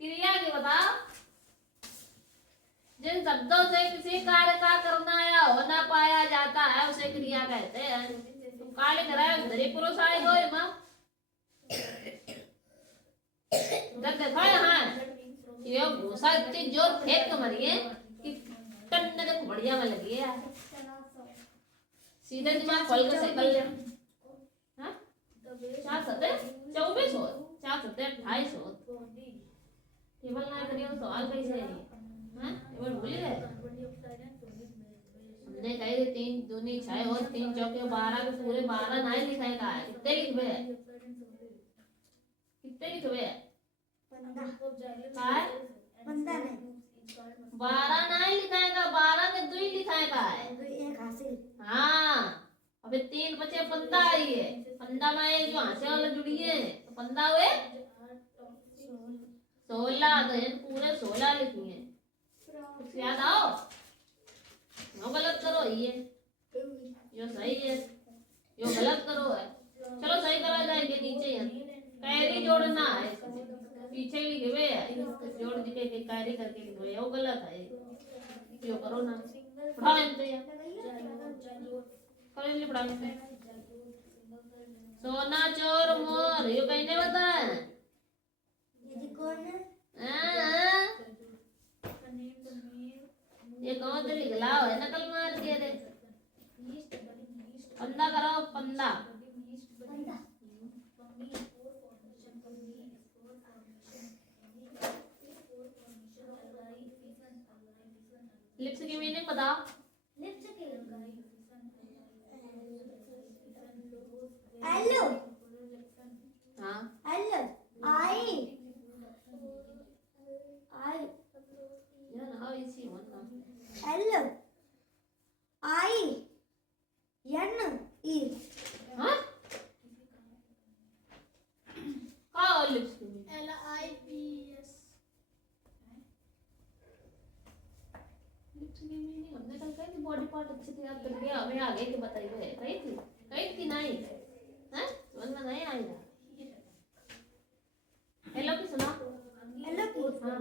क्रिया की बताओ जिन शब्दों से किसी कार्य का करना या होना पाया जाता है उसे क्रिया कहते हैं तुम काले कराए धरी पुरुष आए हो माँ जब देखो यहाँ ये घूसा इतनी जोर फेंक के मरी है कि टन के बढ़िया में लगी है सीधे दिमाग खोल के कर ले। हाँ चार सत्ते 24 हो, चार सत्ते 28 हो। टेबल ना करियो सवाल कैसे है? हाँ टेबल भूल गए। हमने कहे थे 3 दूनी 6 और 3 चौके 12 के पूरे 12 नहीं लिखाएगा। कितने लिखबे? कितने लिखबे? 12 नहीं लिखाएगा, 12 के 2 लिखाएगा है। हाँ अबे 3 बचे 15 आई है। 15 में एक जो हाथे वाला जुड़ी है तो 15 हुए 16, तो ये पूरे 16 लिखी है। कुछ याद आओ? नो गलत करो ये यो सही है, यो गलत करो है। चलो सही करा जाएंगे। नीचे है कैरी जोड़ना है, पीछे लिखे हुए है जोड़ दिखे के कैरी करके लिखे यो गलत है। यो करो ना, पढ़ाओ इनसे यार, करो इनसे पढ़ाओ इनसे। सोना चोर मोर यो कहने बता ये कौन से लिख लाओ है नकल मार के रे। पंदा करो पंदा। लिप्स की मीनिंग बताओ। हेलो हाँ हेलो आई आई यार हाँ इसी वन ना हेलो आई एन ई हाँ का लिप्स की मीनिंग LIPS लिप्स की मीनिंग हमने कल कही थी। बॉडी पार्ट अच्छे से याद कर लिया, हमें आगे की बताइए। कही थी नहीं हैं समझ में नहीं आएगा। हेलो की सुना हेलो की हाँ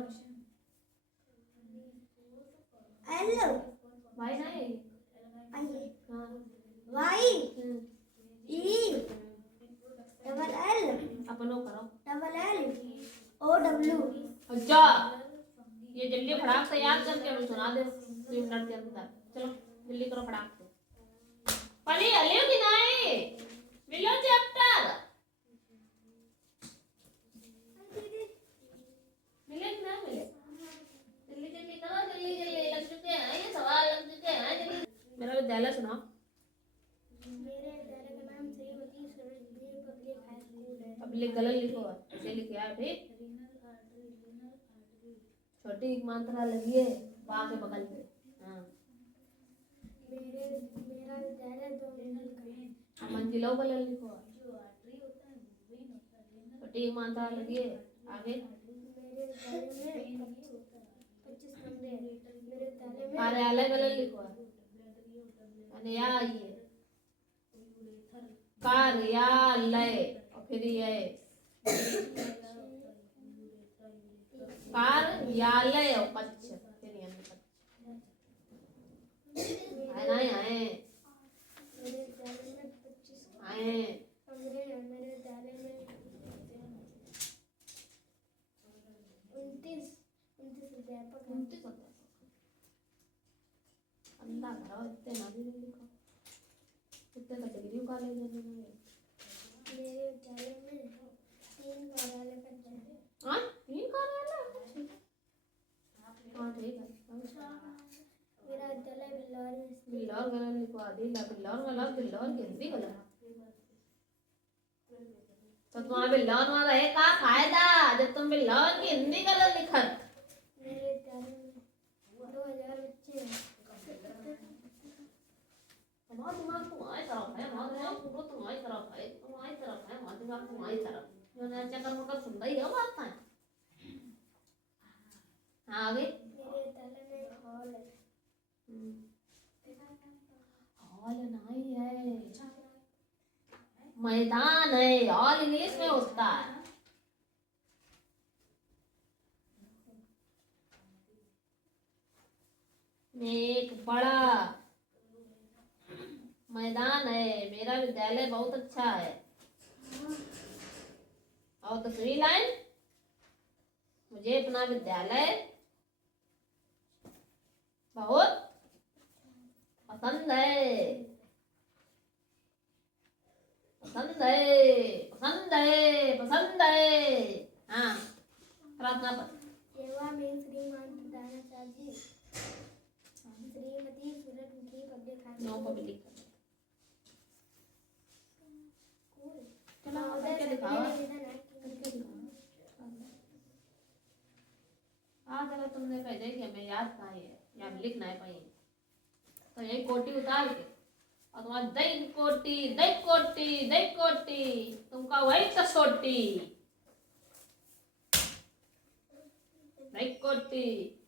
हेलो भाई नहीं आइए हाँ वाई ई डबल एल अपनो करो। डबल एल ओ डब्ल्यू अच्छा ये जल्दी फटाक से याद करके हमें सुना दे 2 मिनट के अंदर। चलो जल्दी करो फटाक से। पढ़ी हलियो कि नहीं मिलो चैप्टर मिले कि ना मिले? जल्दी जल्दी करो, जल्दी जल्दी लग चुके हैं ये सवाल, लग चुके हैं जल्दी। मेरा विद्यालय सुनाओ। मेरे विद्यालय का नाम Shrimati Saraswati public high school है। पब्लिक गलत लिखो ऐसे लिखे है ठीक। छोटी मात्रा लगी है बा के बगल पे। हाँ मेरा विद्यालय 2 मंजिल का है। मंजिलों गलत लिखो। छोटी मात्रा लगी है आगे। मेरे विद्यालय में 25 कमरे हैं। मेरे विद्यालय में कार्यालय गलत लिखो है या ये कार्यालय और फिर ये कार्यालय और पच्च फिर ये आए नहीं आए मेरे विद्यालय में 25 आए कमरे हैं। मेरे विद्यालय में 29 अध्यापक हैं। 29 अंधा करो इतने ना भी लिखो इतने तो डिग्री कॉलेज में। मेरे विद्यालय में 3 कार्यालय कक्ष हैं। हाँ 3 कार्यालय हाँ ठीक है। मेरा विद्यालय बिल्लौर में स्थित है। बिल्लौर गलत लिखो आदि बिल्लौर मतलब बिल्लौर की हिंदी गलत। तो तुम्हारा बिल्लौर में रहे का फायदा जब तुम बिल्लौर की हिंदी गलत लिखत। मेरे विद्यालय में 2000 बच्चे हैं। हमारा दिमाग तुम्हारी तरफ है, हमारा दिमाग पूरा तुम्हारी तरफ है, तुम्हारी तरफ है, हमारा दिमाग तुम्हारी तरफ। जो नया चक्कर मकर सुनता ही है बात है। हाँ आगे मेरे विद्यालय में एक हॉल है। हॉल नहीं है मैदान है। हॉल इंग्लिश में होता है। एक बड़ा मैदान है। मेरा विद्यालय बहुत अच्छा है। और दूसरी लाइन मुझे अपना विद्यालय बहुत पसंद है। पसंद है, पसंद है, पसंद है। हाँ, प्रार्थना पर। सेवा में श्रीमान प्रधानाचार्य जी, Shrimati Surajmukhi public high no school. Public. चलो महोदय करके सभी दिखाओ, ने निवेदन है कि करके दिखाओ। आज अगर तुमने भेजे कि हमें याद कहाँ है या हम लिख नहीं पाए तो यही कोटी उतार के और तुम्हारा दही कोटी, दही कोटी, दही कोटी, तुमका वही कसोटी, दही कोटी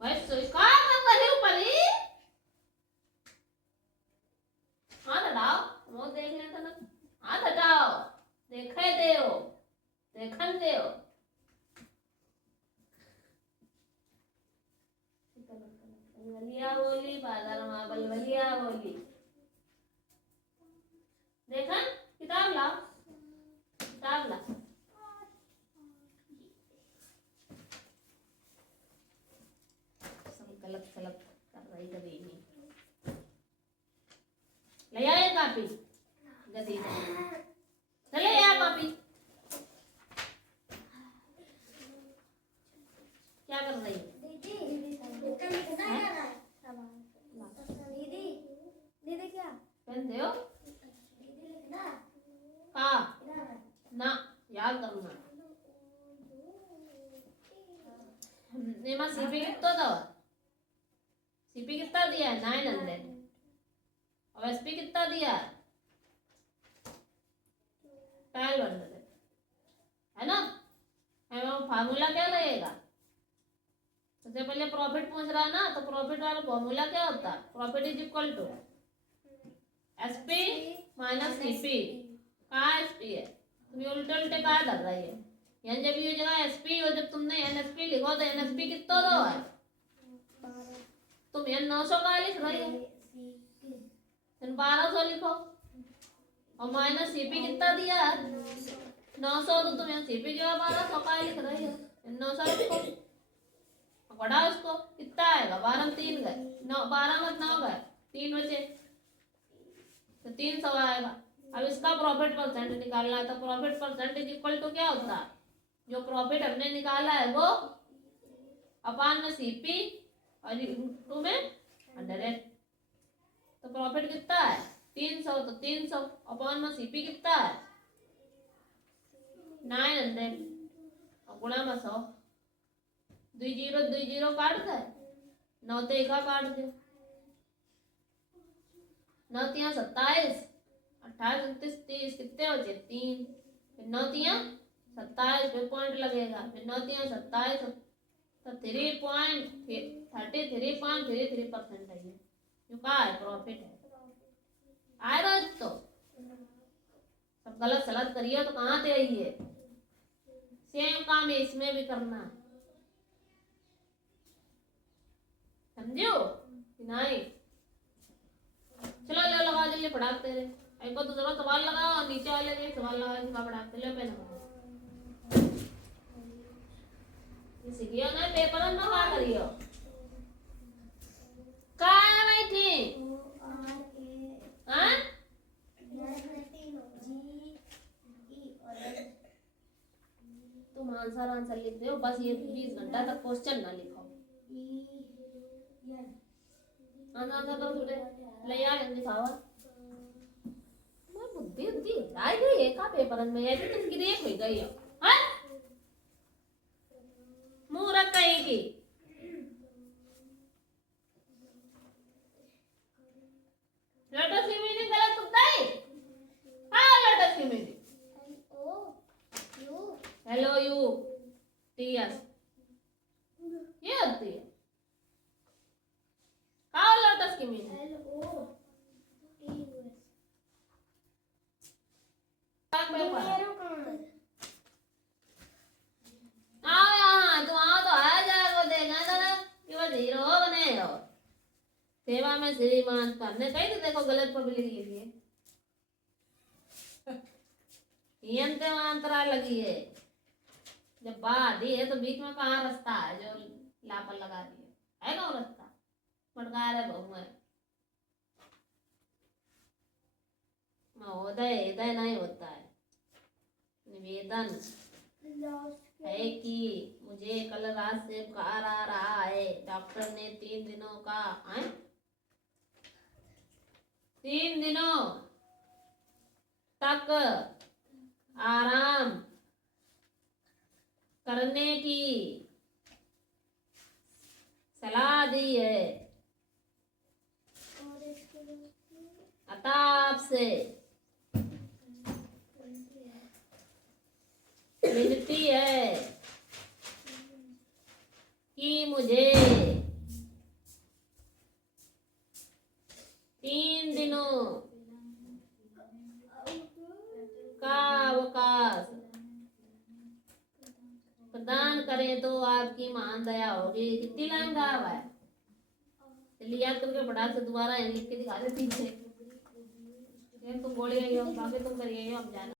वही स्वीकार कर रही हूँ पली। हाथ हटाओ, वो देख लेते ना, हाथ हटाओ, देखे देओ, देखन देओ। बलबलिया बोली, बाजार में बलबलिया बोली। देखा, किताब लाओ, किताब ला। सब गलत गलत कर रही कभी नहीं। ले आए कापी, गदी चले आ कापी। क्या कर रही है? दीदी, दीदी क्या? पेन दे हो? दीदी लिखना। हाँ ना, याद करना। नेमा सीपी कितना दवा? सीपी कितना दिया है? 900। और एसपी कितना दिया है? 1200 है ना? फार्मूला क्या लगेगा? सबसे पहले प्रॉफिट पहुंच रहा है ना, तो प्रॉफिट वाला फॉर्मूला क्या होता है? Profit is equal to SP minus CP. कहाँ एसपी है? तुम्हें उल्टे उल्टे कहाँ धर रही है? यहाँ जब ये जगह एसपी हो, जब तुमने एनएसपी लिखो तो एनएसपी कितना दो है? तुम यहाँ 900 का लिख रही हो, 1200 लिखो। और माइनस सीपी कितना दिया है? 900। तो तुम यहाँ सीपी जो है 1200 का लिख रही हो, 900 लिखो। बढ़ा उसको, कितना आएगा? 12 में 3 गए, 12 में 9 गए, 3 बचे तो 300 आएगा। अब इसका प्रॉफिट परसेंट निकालना है, तो profit percent is equal to क्या होता है? जो प्रॉफिट हमने निकाला है वो अपान में सीपी और टू में 100। तो प्रॉफिट कितना है? 300। तो 300 अपान में सीपी कितना है? 900 और गुणा में 100। 2 0 काट दे, 9 तो 1 काट दे, 9 तिया 27, 28 29 30 कितने बचे? 3। फिर 9 तिया 27 पे पॉइंट लगेगा, फिर 9 तिया 27 तो 3.33% है। ये जो का है प्रॉफिट है। आए रोज तो सब गलत सलत करिए तो कहाँ से आई है? सेम काम है इसमें भी करना है, समझो कि नहीं? चलो ले लगा जल्दी पढ़ाते रहे। एक को दूसरा सवाल लगाओ और नीचे वाले के सवाल लगा इनका पढ़ाते ले पहले सीखियो ना, पेपर में क्या करियो? कहाँ बैठी? हाँ? तुम आंसर लिख दो बस, ये 20 घंटा तक क्वेश्चन ना लिखो। आंसर करो थोड़े, ले यार दिखावा। मैं बुद्धि बुद्धि आई गई है का पेपर में? ये तुम गिरे हो गई हो। हाँ? मूर्ख कहीं की। लोटस की मीनिंग गलत होता है। हाँ, लोटस की मीनिंग हेलो यू टीएस ये होती है। हाँ, लोटस की मीनिंग आओ यहाँ, तुम आओ तो आया जाएगा, देखा था कि वो हीरो बने हो। सेवा में श्रीमान करने कहीं तो देखो गलत पब्लिक लिखी है। अंतरा लगी है, जब बात ही है तो बीच में कहाँ रास्ता है जो लापल लगा दिए है? कौन रास्ता मटका रहे बहु है? महोदय हृदय नहीं होता है। निवेदन है कि मुझे कल रात से बुखार आ रहा है। डॉक्टर ने 3 दिनों का 3 दिनों तक आराम करने की सलाह दी है। अतः आपसे विनती है कि मुझे 3 दिनों का अवकाश प्रदान करें तो आपकी महान दया होगी। कितनी लाइन का हुआ है? चलिए याद करके पढ़ा से दोबारा लिख के दिखा दे पीछे। तुम बोलिए बाकी तुम करिए, हम जाना।